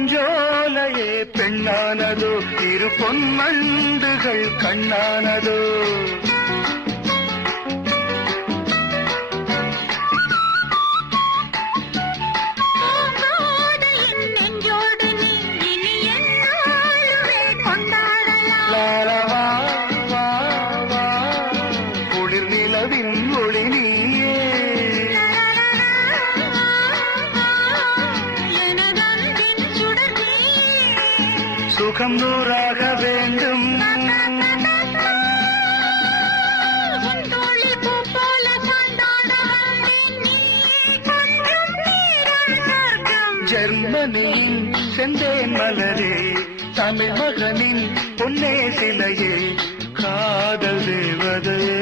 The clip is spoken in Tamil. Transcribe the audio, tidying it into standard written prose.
பூஞ்சோலையே பெண்ணானதோ இரு பொன்மண்டுகள் கண்ணானதோ குளிர் நிலவின் ஒளி நீயே சுகம் நூறாக வேண்டும் ஜெர்மனியின் செந்தேன் மலரே தமிழ் மகனின் பொன்னே சிலையே காதல் தேவதையே